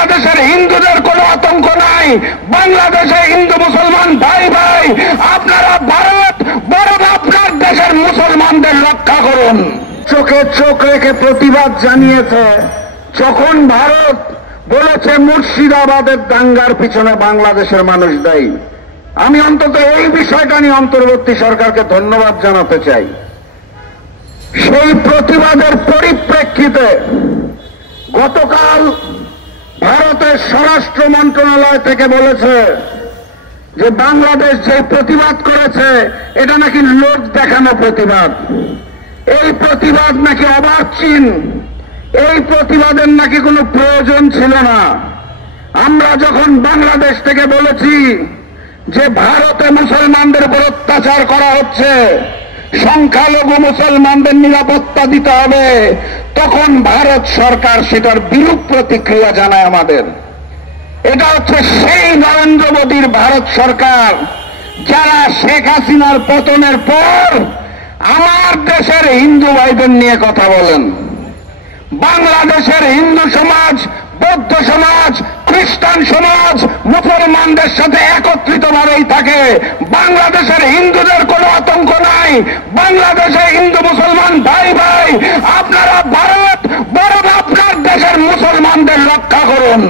বাংলাদেশের হিন্দুদের কোনো আতঙ্ক নাই। বাংলাদেশে হিন্দু মুসলমান ভাই ভাই, আপনারা ভারত বরং আপনার দেশের মুসলমানদের রক্ষা করুন। চোখে চোখ রেখে প্রতিবাদ জানিয়েছে যখন ভারত বলেছে মুর্শিদাবাদের দাঙ্গার পিছনে বাংলাদেশের মানুষ দায়ী। আমি অন্তত এই বিষয়টা নিয়ে অন্তর্বর্তী সরকারকে ধন্যবাদ জানাতে চাই। সেই প্রতিবাদের পরিপ্রেক্ষিতে গতকাল ভারতের স্বরাষ্ট্র মন্ত্রণালয় থেকে বলেছে যে বাংলাদেশ যে প্রতিবাদ করেছে এটা নাকি লোক দেখানো প্রতিবাদ, এই প্রতিবাদ নাকি অবাচ্ছিন, এই প্রতিবাদের নাকি কোনো প্রয়োজন ছিল না। আমরা যখন বাংলাদেশ থেকে বলেছি যে ভারতে মুসলমানদের উপর অত্যাচার করা হচ্ছে, সংখ্যালঘু মুসলমানদের নিরাপত্তা দিতে হবে, তখন ভারত সরকার সেটার বিরূপ প্রতিক্রিয়া জানায় আমাদের। এটা হচ্ছে সেই নরেন্দ্র মোদীর ভারত সরকার যারা শেখ হাসিনার পতনের পর আমার দেশের হিন্দু ভাইদের নিয়ে কথা বলেন। বাংলাদেশের হিন্দু সমাজ, বৌদ্ধ সমাজ, খ্রিস্টান সমাজ মুসলমানদের সাথে একত্রিতভাবেই থাকে। বাংলাদেশের হিন্দুদের কোনো আতঙ্ক নাই। বাংলাদেশে হিন্দু মুসলমান ভাই ভাই, আপনারা ভারত বরং আপনার দেশের মুসলমানদের রক্ষা করুন।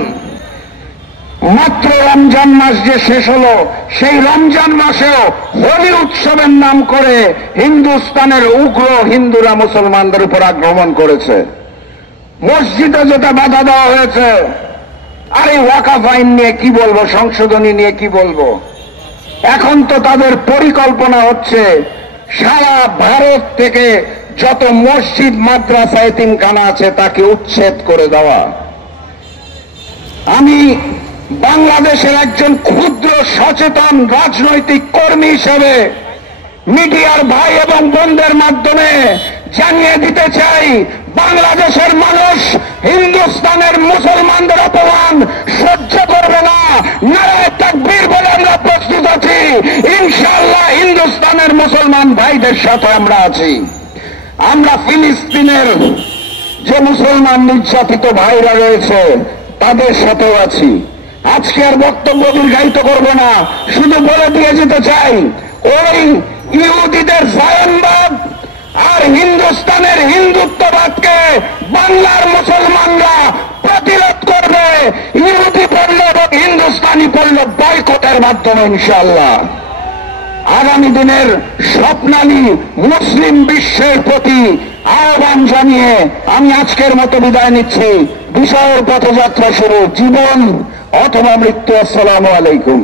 মাত্র রমজান মাস যে শেষ হলো, সেই রমজান মাসেও হোলি উৎসবের নাম করে হিন্দুস্তানের উগ্র হিন্দুরা মুসলমানদের উপর আক্রমণ করেছে। মসজিদে যেটা বাধা দেওয়া হয়েছে, আর এই ওয়াকাফ আইন নিয়ে কি বলবো, সংশোধনী নিয়ে কি বলবো। এখন তো তাদের পরিকল্পনা হচ্ছে সারা ভারত থেকে যত মসজিদ, মাদ্রাসা, এতিমখানা আছে তাকে উচ্ছেদ করে দেওয়া। আমি বাংলাদেশের একজন ক্ষুদ্র সচেতন রাজনৈতিক কর্মী হিসেবে মিডিয়ার ভাই এবং বোনদের মাধ্যমে জানিয়ে দিতে চাই, বাংলাদেশের মানুষ হিন্দুস্তানের মুসলমানদের অপমান সহ্য করবে না। নারায়ে তাকবীর বলে আমরা প্রস্তুত আছি। ইনশাআল্লাহ হিন্দুস্তানের মুসলমান ভাইদের সাথে আমরা আছি। আমরা ফিলিস্তিনের যে মুসলমান নির্যাতিত ভাইরা রয়েছে তাদের সাথেও আছি। আজকে আর বক্তব্য দীর্ঘায়িত করব না, শুধু বলে দিয়ে যেতে চাই, ওই ইহুদিদের জায়নবাদ আর হিন্দুস্তানের হিন্দুত্ববাদকে বাংলার মুসলমানরা প্রতিরোধ করবে। ইহুদি পড়লে এবং হিন্দুস্তানি পড়লে বয়কটের মাধ্যমে ইনশাআল্লাহ। আগামী দিনের স্বপ্নালী মুসলিম বিশ্বের প্রতি আহ্বান জানিয়ে আমি আজকের মতো বিদায় নিচ্ছি। বিষয়ের পথযাত্রা শুরু, জীবন অথবা মৃত্যু। আসসালামু আলাইকুম।